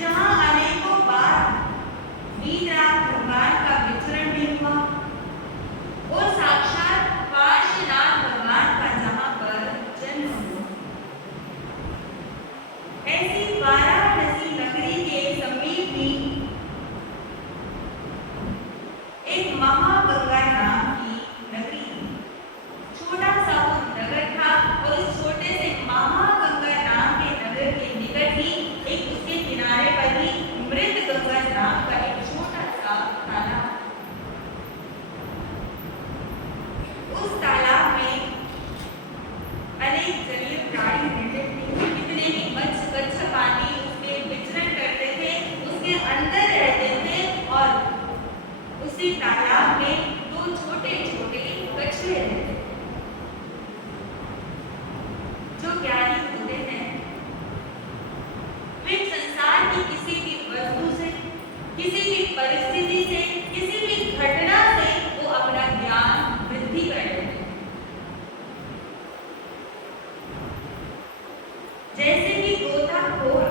जहाँ अनेकों बार नील रात भगवान का विचरण भी हुआ और साक्षात काशीनाथ भगवान का जहाँ पर जन्म हुआ। ऐसी वाराणसी नगरी के समीप ही एक महागंगा नाम की नगरी, छोटा सा वो नगर था और उस छोटे से महागंगा नाम के नगर के निकट ही एक उसके किनारे पर ही मृत गंगा नाम का एक छोटा सा तालाब। उस तालाब में अनेक जलीय प्राणी रहते थे, कितने ही मत्स्य कच्छ पानी उसमें विचरण करते थे, उसके अंदर रहते थे और उसी तालाब में दो छोटे छोटे कछुए रहते थे। जो ज्ञानी होते हैं वे संसार की किसी भी वस्तु से, किसी भी परिस्थिति से, किसी भी घटना से वो अपना ज्ञान वृद्धि कर लेते हैं। जैसे कि गोताखोर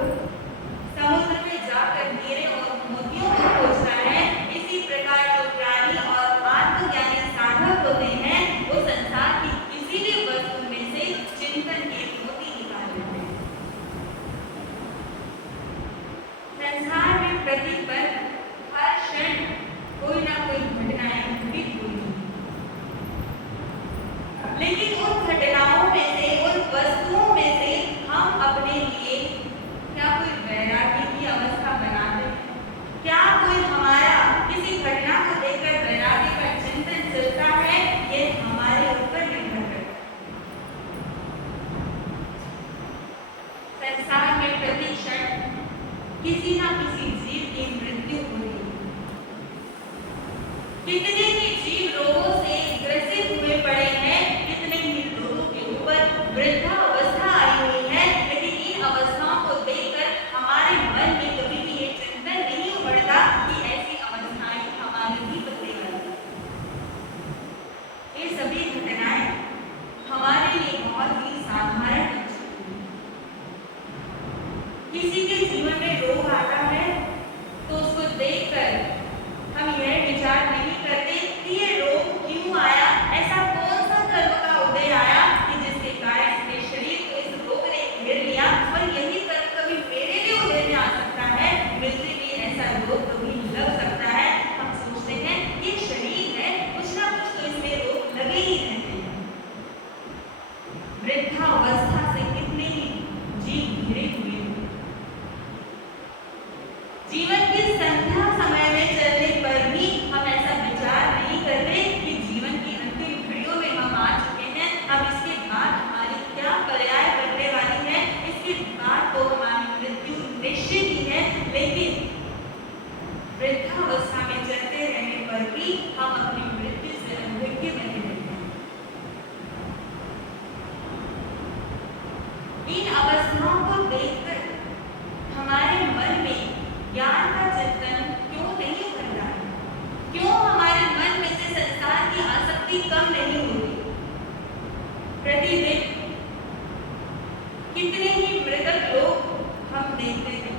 समुद्र में जाकर हीरे और मोतियों को खोजता है, इसी प्रकार जो ज्ञानी और आत्मज्ञानी साधक होते हैं वो संसार की किसी भी वस्तु में से चिंतन के मोती निकाल लेते हैं। संसार में प्रतिपल हर क्षण कोई ना कोई घटनाएं घटित हुई, लेकिन उन घटनाओं में से, उन वस्तुओं में से हम अपने लिए क्या कोई वैराग्य की अवस्था बनाते हैं? क्या कोई हमारा किसी घटना को देखकर वैराग्य का चिंतन चलता है? ये हमारे ऊपर निर्भर करता है। संसार में प्रति क्षण किसी ना किसी जीव की मृत्यु हो रही है। कितने ही जीव रोगों से ग्रसित हुए पड़े हैं, कितने ही लोगों के ऊपर वृद्धावस्था आई हुई है, लेकिन इन अवस्थाओं को देखकर हमारे मन में कभी भी ये चिंतन नहीं उमड़ता कि ऐसी अवस्थाएं हमारे भी बदलेंगी। ये सभी घटनाएं हमारे लिए बहुत ही साधारण हैं। किसी के जीवन में रोग आता है तो उसको देखकर हम यह विचार नहीं करते कि ये रोग क्यों आया, ऐसा कौन सा कर्म का उदय आया कि जिसके कारण इसके शरीर को इस रोग ने घेर लिया और यही कर्म कभी मेरे भी उदय में आ सकता है, मुझे भी ऐसा रोग कभी लग सकता है। हम सोचते हैं ये शरीर है, कुछ ना कुछ तो इसमें रोग लगे ही रहते हैं। वृद्धावस्था से कितने ही जीव घिरे हुए हैं। जीवन की संध्या समय में चलने पर भी हम ऐसा विचार नहीं करते कि जीवन की अंतिम घड़ियों में हम आ चुके हैं, अब इसके बाद हमारी क्या पर्याय बनने वाली है, इसके बाद तो हमारी मृत्यु निश्चित ही है। लेकिन वृद्धावस्था में चलते रहने पर भी हम अपनी मृत्यु से अनभिज्ञ बने रहते हैं। इन अवस्थाओं को देखकर हमारे मन में ज्ञान का चिंतन क्यों नहीं करता है? क्यों हमारे मन में से संसार की आसक्ति कम नहीं होती? प्रतिदिन कितने ही मृतक लोग हम देखते हैं,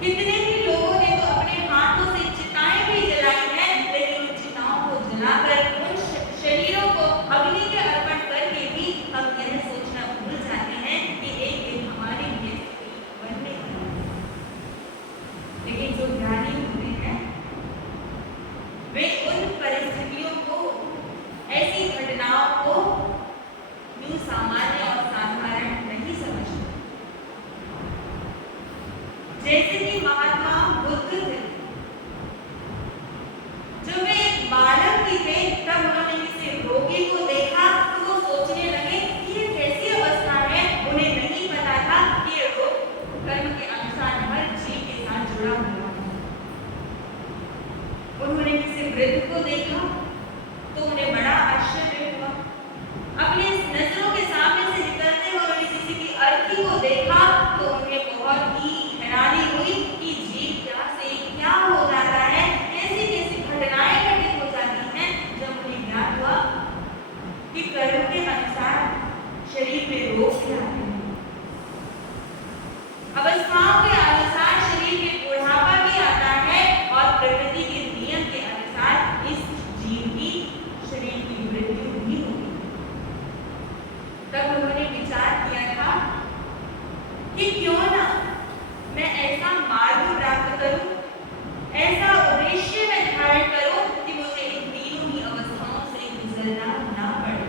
कितने ही लोगों ने तो अपने हाथों से चिताएं भी जलाई हैं, लेकिन उन चिताओं को जलाकर उन शरीरों को अग्नि के अर्पण करके भी हम यह सोचना भूल जाते हैं कि एक दिन हमारी मृत्यु बनने वाली है। लेकिन जो ज्ञानी होते हैं वे उन परिस्थितियों को, ऐसी घटनाओं को यूं सामान्य और साधारण नहीं समझते। जैसे कि महात्मा बुद्ध थे, जब वे एक बालक भी थे तब उन्होंने किसी रोगी को देखा तो वो सोचने लगे कि ये कैसी अवस्था है। उन्हें नहीं पता था कि ये रोग कर्म के अनुसार हर जीव के साथ जुड़ा हुआ है। उन्होंने किसी वृद्ध को देखा तो उन्हें बड़ा आश्चर्य हुआ। अपने नजरों के सामने से निकलते हुए किसी की अर्थी को देखा तो उन्हें बहुत ही हैरानी हुई कि जीव क्या से क्या हो जाता है, कैसी कैसी घटनाएं घटित हो जाती हैं। जब उन्हें ज्ञान हुआ कि कर्म के अनुसार शरीर में रोग भी आते हैं, अवस्थाओं के अनुसार करूं, ऐसा उद्देश्य मैं धारण करूं कि मुझे इन तीनों ही अवस्थाओं से गुजरना ना पड़े।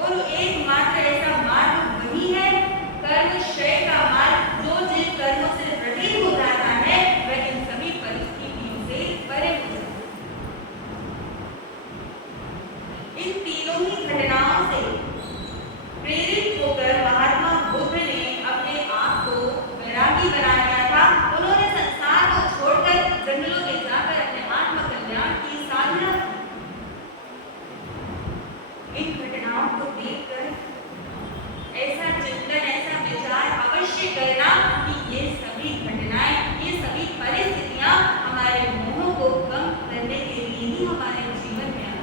और एकमात्र ऐसा मार्ग वही है, कर्मक्षय का मार्ग, जो जिन कर्मों से रहित हो जाता है वह इन सभी परिस्थितियों से परे हो जाता है। इन तीनों ही घटनाओं से प्रेरित होकर महात्मा बुद्ध ने अपने आप को वैरागी बना लिया था। उन्होंने संसार को छोड़कर जंगलों में जाकर अपने आत्म कल्याण की साधना की। इन घटनाओं को देखकर ऐसा चिंतन, ऐसा विचार अवश्य करना कि ये सभी घटनाएं, ये सभी परिस्थितियां हमारे मोह को कम करने के लिए ही हमारे जीवन में आई।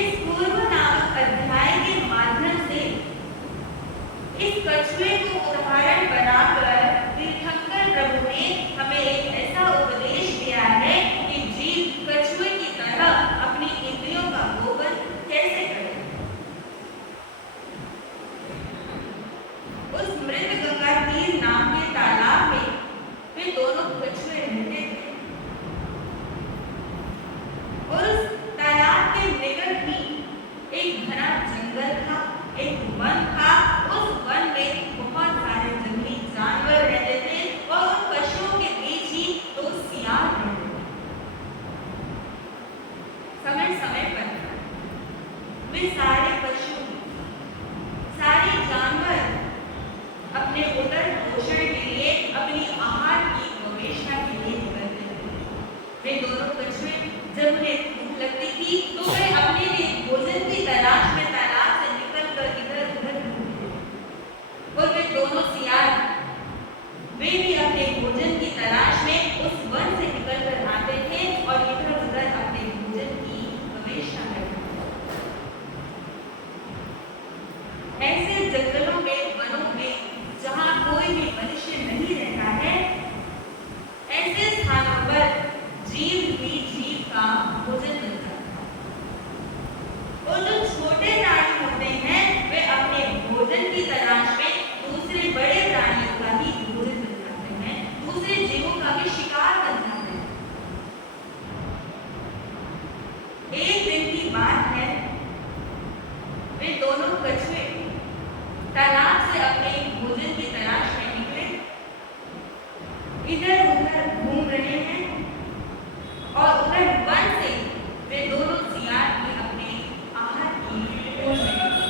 इस पूर्व नामक अध्याय के माध्यम से इस कछुए को उदाहरण बनाकर तीर्थंकर प्रभु ने हमें एक ऐसा उपदेश दिया है कि जीव कछुए की तरह अपनी इंद्रियों का गोपन कैसे करे। उस मृत गंगा तीर नाम के तालाब में वे दोनों कछुए रहते थे और उस तालाब के निकट ही एक घना जंगल था, एक वन था। उस वन में बहुत सारे जंगली जानवर रहते थे और उन पशुओं के बीच ही दो सियार रहते थे। समय समय पर वे सारे पशु, सारे जानवर अपने उदर पोषण के लिए, अपनी आहार की गवेषणा के लिए निकलते थे। वे दोनों कछुए जब उन्हें भूख लगती थी तो वे अपने लिए भोजन की तलाश में तालाब से निकलकर इधर उधर घूमते थे। और वे दोनों सियार, वे भी अपने भोजन की तलाश में उस वन से निकलकर आते थे और इधर उधर अपने भोजन की गवेषणा करते थे। ऐसे जंगलों में, वनों में जहाँ कोई भी मनुष्य नहीं रहता है, ऐसे स्थानों पर जीव ही जीव का भोजन बनता है। और जो छोटे प्राणी होते हैं वे अपने भोजन की तलाश में दूसरे बड़े प्राणियों का ही भोजन बन जाते हैं, दूसरे जीवों का भी शिकार बन जाते हैं। एक दिन की बात है, वे दोनों कछुए तालाब से अपने भोजन की तलाश में निकले, इधर उधर घूम रहे हैं और उधर वन से वे दोनों सियार भी अपने आहार की खोज में थे।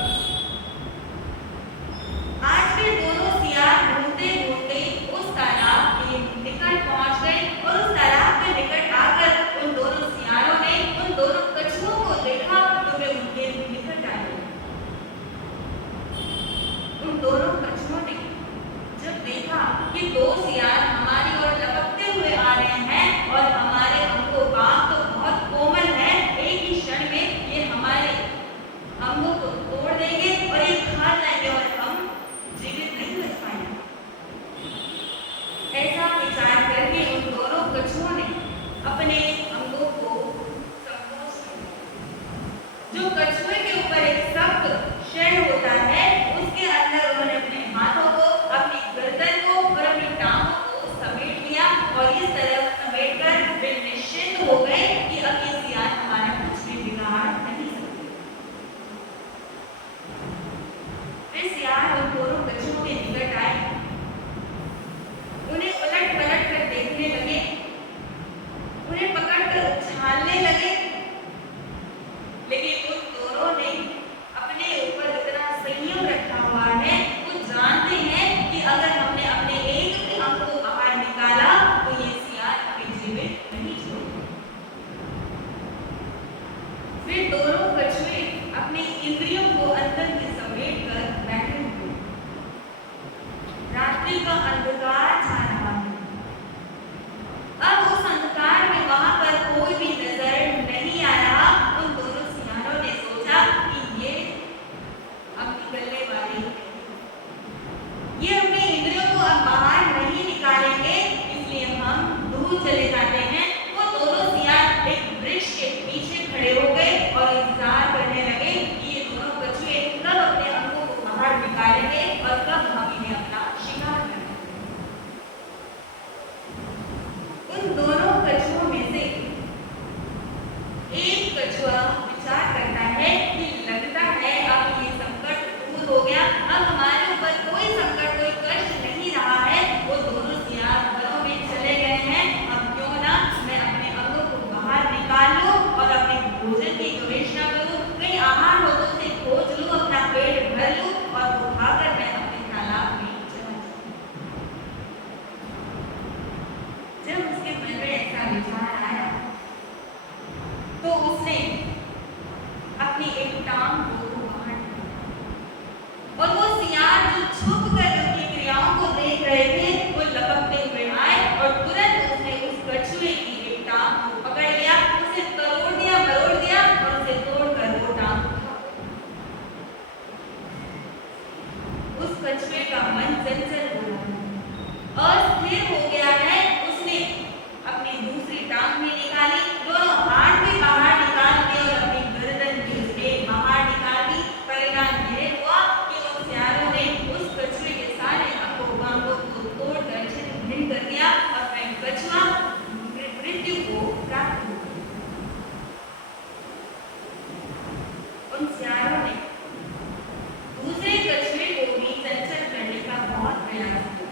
आज वे दोनों सियार घूमते घूमते उस तालाब के निकट पहुंच गए और उस तालाब के निकट आकर उन दोनों सियारों ने उन दोनों कछुओं को देखा तो वे उनके निकट आए। उन दोनों कछुओं ने जब देखा कि दो सियार हमारी ओर लपकते हुए आ रहे हैं और हमारे अंगों बांग तो बहुत कोमल है, एक ही क्षण में ये हमारे अंगों को तोड़ देंगे और ये खा जाएंगे और हम जीवित नहीं बच पाएंगे। ऐसा विचार करके उन दोनों कछुओं ने अपने अंगों को संकोच किया। जो कछुए के ऊपर एक सख्त शेड होता है, उसके अंदर उन्होंने अपने हाथों को, अपनी गर्दन को और अपनी टांगों को कछुए का मन चंचल हो रहा है, अस्थिर हो गया है। उसने अपनी दूसरी टांग भी निकाली, दोनों हाथ भी बाहर निकाल दिए और अपनी गर्दन भी उसने बाहर निकाल दी। परिणाम यह हुआ कि उन सियारों ने उस कछुए के सारे अंगों को तोड़कर छिन्न भिन्न कर दिया और वह कछुआ मृत्यु को प्राप्त हो गया। उन सियारों ने दूसरे कछुए को भी चंचल करने का बहुत प्रयास किया,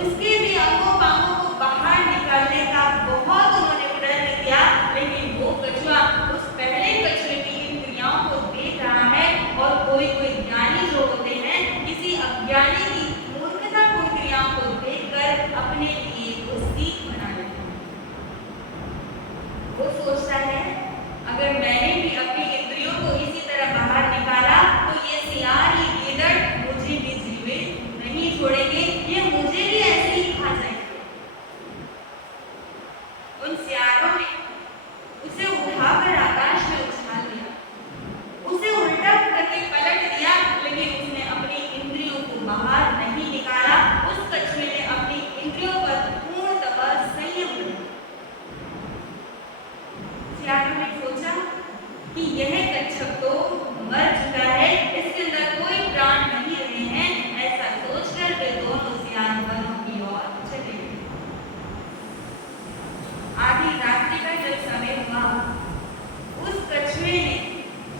उसके भी अंगों पांगों को बाहर निकालने का बहुत उन्होंने प्रयत्न किया, लेकिन वो कछुआ उस पहले कछुए की इन क्रियाओं को देख रहा है। और कोई ज्ञानी जो होते हैं, किसी अज्ञानी की मूर्खतापूर्ण क्रियाओं को देखकर अपने लिए वो सीख बना लेते हैं। वो सोचता है अगर मैंने भी अपनी इंद्रियों को इसी तरह बाहर निकाला तो ये सियार, ये गीदड़ मुझे भी जीवित नहीं छोड़ेंगे, ये मुझे भी ऐसे ही खा जाएंगे। उन सियारों ने उसे उठाकर आकाश में उछाल दिया, उसे उल्टा करके पलट दिया, लेकिन उसने अपनी इंद्रियों को बाहर नहीं निकाला। उस कछुए ने अपनी इंद्रियों पर पूर्णतः संयम रखा। सियारों ने सोचा कि यह कच्छप तो मर चुका है, इसके अंदर कोई प्राण नहीं रहे हैं। ऐसा सोचकर वे दोनों सियार वनों की ओर चले गए। आधी रात्रि का जब समय हुआ, उस कछुए ने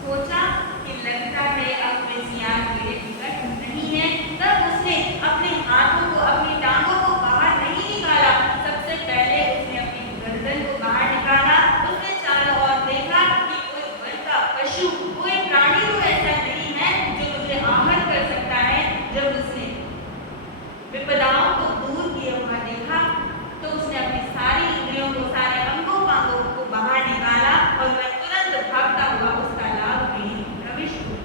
सोचा कि लगता है अब वे सियार मेरे निकट नहीं है। तब उसने अपने हाथों को, अपनी टांगों को बाहर नहीं निकाला। सबसे पहले उसने अपनी गर्दन को बाहर निकाला। उसने चारों ओर देखा कि कोई वन का पशु, कोई प्राणी तो ऐसा नहीं है जो मुझे आहत कर सकता है। जब उसने विपदाओं को दूर किया हुआ देखा तो उसने अपनी सारी इंद्रियों को, सारे अंगों पांगों को बाहर निकाला और वह तुरंत भागता हुआ उस तालाब में प्रविष्ट हुआ।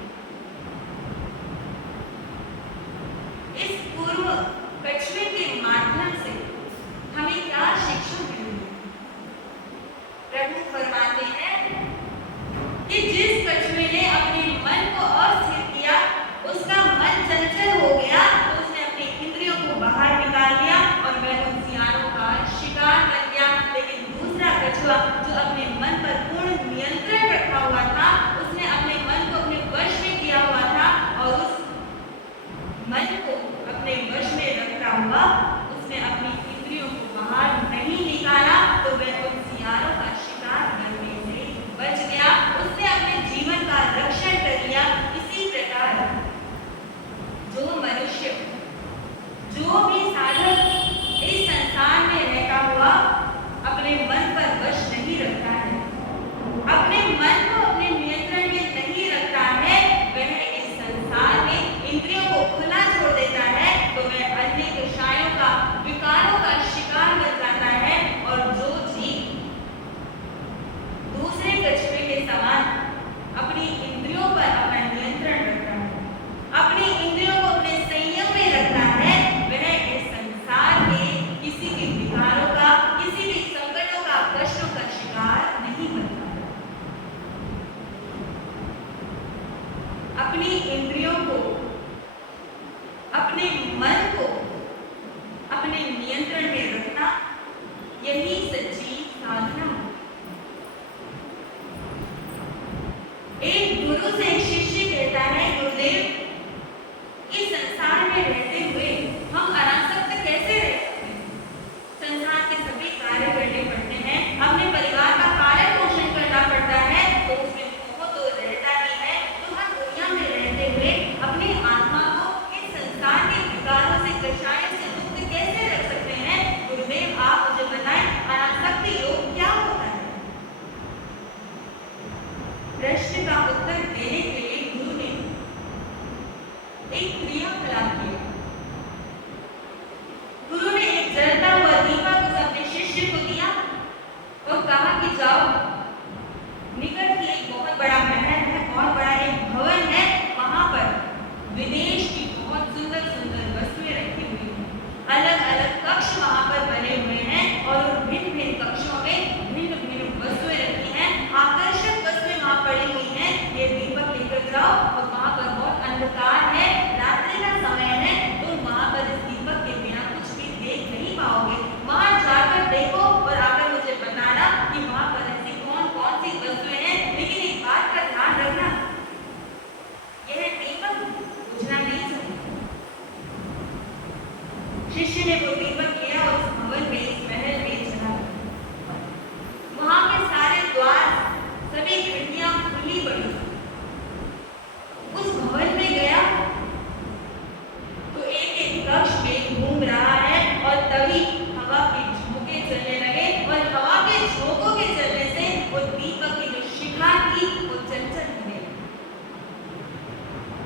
इस पूर्व कछुए के माध्यम से हमें क्या शिक्षा मिली? प्रभु फरमाते हैं कि जिस कछुए ने अपने मन को अस्थिर किया, उसका मन चंचल हो गया, तो उसने अपनी इंद्रियों को बाहर निकाल लिया और वह उन सियारों का शिकार बन गया। लेकिन दूसरा कछुआ जो अपने मन पर पूर्ण नियंत्रण रखा हुआ था, उसने अपने मन को अपने वश में किया हुआ था और उस मन को अपने वश में रखता हुआ उसने अपनी इंद्रियों को बाहर नहीं निकाला, तो वह उन सियारों का शिकार बनने से बच गया। उसने अपने जीवन का रक्षण कर लिया। इसी प्रकार जो मनुष्य, जो भी साधक इस संसार में रहता हुआ अपने मन पर वश नहीं रखता है, अपने मन को अपने नियंत्रण में नहीं रखता है, वह इस संसार में इंद्रियों को खुला छोड़ देता है, तो वह अनेक विषयों का, विकारों का शिकार बन जाता है। और जो जीव दूसरे कछुए के समान अपनी इंद्रियों पर अपना नियंत्रण रखता है, अपनी इंद्रियों को अपने संयम में रखता है, वह इस संसार के किसी भी विकारों का, किसी भी संकटों का, कष्टों का शिकार नहीं बनता। अपनी इंद्रियों को, अपने मन को अपने नियंत्रण में रखना, यही सच्ची साधना है। एक गुरु से शिष्य कहता है, गुरुदेव, इस संसार में रहते हुए हम अनासक्त कैसे रह सकते हैं? संसार के सभी कार्य करने पड़ते हैं, अपने परिवार का पालन पोषण करना पड़ता है, तो उसमें मोह तो रहता ही है। तो हम दुनिया में रहते हुए अपनी आत्मा को इस संसार के विकारों से, कषायों से मुक्त कैसे रख सकते हैं? गुरुदेव, आप मुझे बताएं, अनासक्त योग क्या होता है? प्रश्न का उत्तर देने के लिए गुरु ने एक क्रियाकलाप किया। गुरु ने एक जलता हुआ दीपक उस अपने शिष्य को दिया और कहा कि जाओ, निकट ही एक बहुत बड़ा महल है, बहुत बड़ा एक भवन है, वहां पर विदेश की बहुत सुंदर सुंदर वस्तुएं रखी हुई हैं, अलग अलग कक्ष वहां पर बने हुए हैं और भिन्न भिन्न कक्षों में भिन्न भिन्न वस्तुएं रखी हैं, आकर्षक वस्तुएं वहां पड़ी हुई हैं। ये दीपक लेकर जाओ और वहां पर बहुत अंधकार है, रात उसने वो दीपक लिया और उस भवन में, इस महल में चला गया। वहां के सारे द्वार, सभी खिड़कियां खुली पड़ी। उस भवन में गया तो एक एक कक्ष में घूम रहा है और तभी हवा के झोंके चलने लगे और हवा के झोंकों के चलने से वो दीपक की जो शिखा थी वो चंचल होने लगी।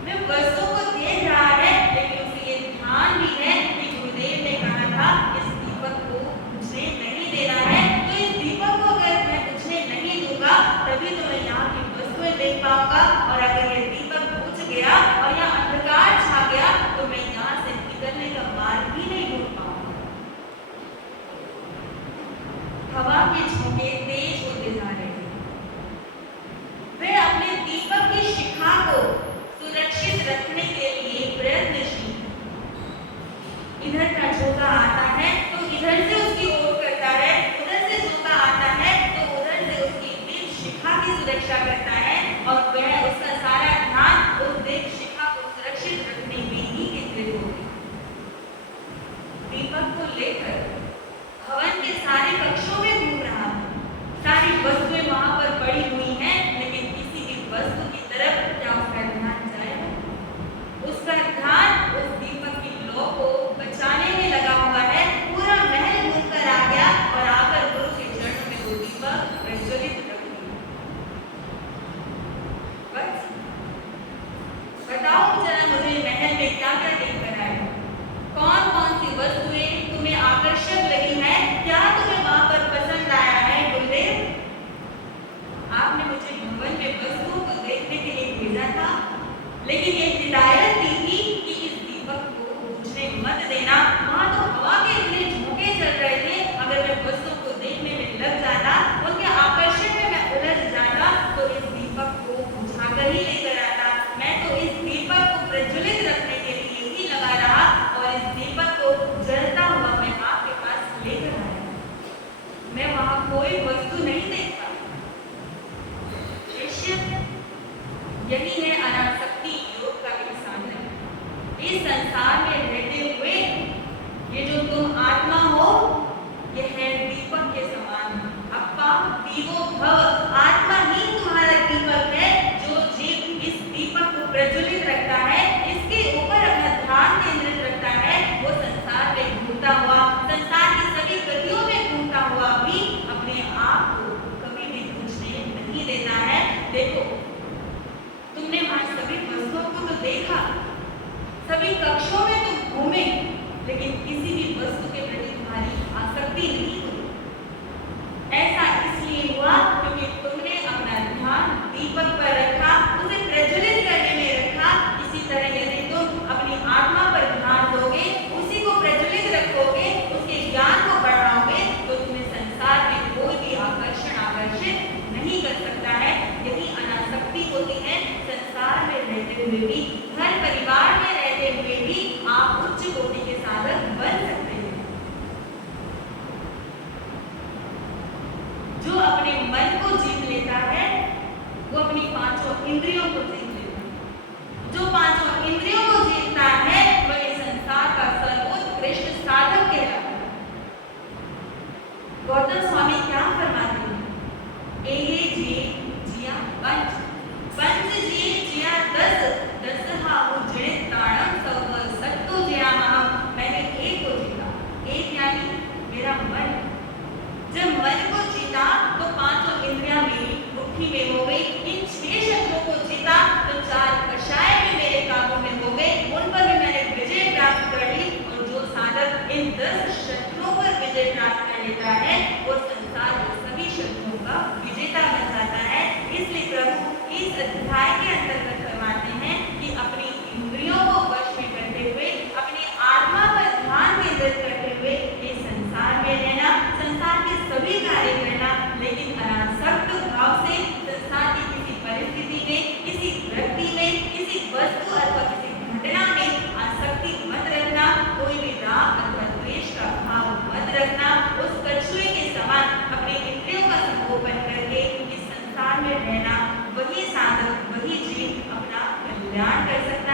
मैं वर्षों को देख रहा है, लेकिन उसे ये ध्यान भी है कि गुरुदेव ने कहा था इस दीपक को बुझने नहीं देना है। तो इस दीपक को अगर मैं बुझने नहीं दूंगा तभी तो मैं यहाँ की वस्तुएं देख पाऊंगा, और अगर ये दीपक बुझ गया और यहाँ अंधकार छा गया तो मैं यहाँ से निकलने का मार्ग भी नहीं ढूंढ पाऊंगा। हवा के झोंके तेज होते जा रहे थे। वे अपने दीपक की शिखा को सुरक्षित रखने के लिए प्रयत्नशील। इधर का झोंका आता है तो इधर से उसकी ओर करता है, उधर से झोंका आता है तो उधर से उसकी दीप शिखा की सुरक्षा करता है, और वह उसका सारा ध्यान उस दीप शिखा को सुरक्षित रखने में ही केंद्रित हो गया। दीपक को लेकर भवन के सारे कक्षों में घूम रहा था। सारी वस्तुएं वहां पर पड़ी हुई हैं, लेकिन किसी भी वस्तु की तरफ क्या उसका ध्यान जाएगा? उसका ध्यान उस दीपक की लौ को बचाने में लगा हुआ है। पूरा महल घूमकर आ गया और आकर गुरु के चरणों में वो दीपक प्रज्वलित रख दिया। बस बताओ जरा मुझे महल में क्या क्या देखकर आए हो? कौन कौन सी वस्तुएं तुम्हें आकर्षक लगी हैं? क्या तुम्हें वहां पर पसंद आया है गुरुदेव? आपने मुझे भवन में वस्तुओं को देखने के लिए भेजा था, लेकिन ये हिदायत दी थी कि इस दीपक को बुझने मत देना। वहां तो हवा के इतने झोंके चल रहे थे, अगर मैं वस्तुओं को देखने में लग जाता, उनके आकर्षण में मैं उलझ जाता तो इस दीपक को बुझाकर ही लेकर आता। मैं तो इस दीपक को प्रज्वलित रखने के लिए ही लगा रहा और इस दीपक को जलता हुआ मैं आपके पास लेकर आया। मैं वहां कोई वस्तु नहीं देखता। यही है अनासक्ति योग का एक साधन। इस संसार में रहते हुए ये जो तुम आत्मा हो, यह है दीपक के समान। अप्पा दीवो भव, आत्मा ही तुम्हारा दीपक है। जो जीव इस दीपक को प्रज्वलित रखता है, इसके ऊपर अपना ध्यान केंद्रित रखता है, वो संसार में घूमता हुआ, संसार की सभी गतियों में घूमता हुआ भी अपने आप को कभी भी बुझने नहीं देता है। देखो, तुमने वहां सभी वस्तुओं को तो देखा, सभी कक्षों में तुम घूमे, लेकिन किसी भी वस्तु के प्रति तुम्हारी आसक्ति नहीं हुई। ऐसा इसलिए हुआ क्योंकि तुमने अपना ध्यान दीपक पर रखा, उसे प्रज्वलित करने में रखा। इसी तरह यदि तुम अपनी आत्मा पर ध्यान दोगे, उसी को प्रज्वलित रखोगे, उसके ज्ञान को बढ़ाओगे, तो तुम्हें संसार में कोई भी आकर्षित नहीं कर सकता है। यही अनासक्ति होती है। संसार में रहते हुए भी, घर परिवार में रहते हुए भी आप उच्च कोटि के साधक बन सकते हैं। जो अपने मन को जीत लेता है, वो अपनी पांचों इंद्रियों को जीत लेता है। जो पांचों इंद्रियों को जीतता है, वह इस संसार का सर्वोत्कृष्ट साधक कहलाता है। गौतम स्वामी क्या फरमाते हैं? एहे जे जिया पंच, पंच जे जिया दस, दस हाउ जड़े ताड़म सब सत्तो जिया महम। मैंने एक को जीता, एक यानी मेरा मन। जब मन को जीता तो पांचों इंद्रियां मेरी मुट्ठी में हो गई। इन 6 शत्रुओं को जीता तो 4 कषाय भी मेरे काबू में हो गए, उन पर भी मैंने विजय प्राप्त कर ली। और जो साधक इन 10 शत्रुओं पर विजय प्राप्त कर लेता है, वो संसार के सभी शत्रुओं का विजेता बन जाता है। इसलिए प्रभु इस अध्याय के अंतर्गत फरमाते हैं कि अपनी इंद्रियों को वश में करते हुए, अपनी आत्मा पर ध्यान केंद्रित करते हुए इस संसार में रहना, संसार के सभी कार्य करना, लेकिन अनासक्त भाव से संसार की किसी परिस्थिति में, किसी व्यक्ति में, किसी वस्तु अथवा किसी घटना में आसक्ति मत रखना। कोई भी राग अथवा द्वेष का भाव मत रखना। उस कछुए के समान अपने इंद्रियों का संगोपन करके इस संसार में रहना, वही साधक, वही जीव अपना कल्याण कर सकता है।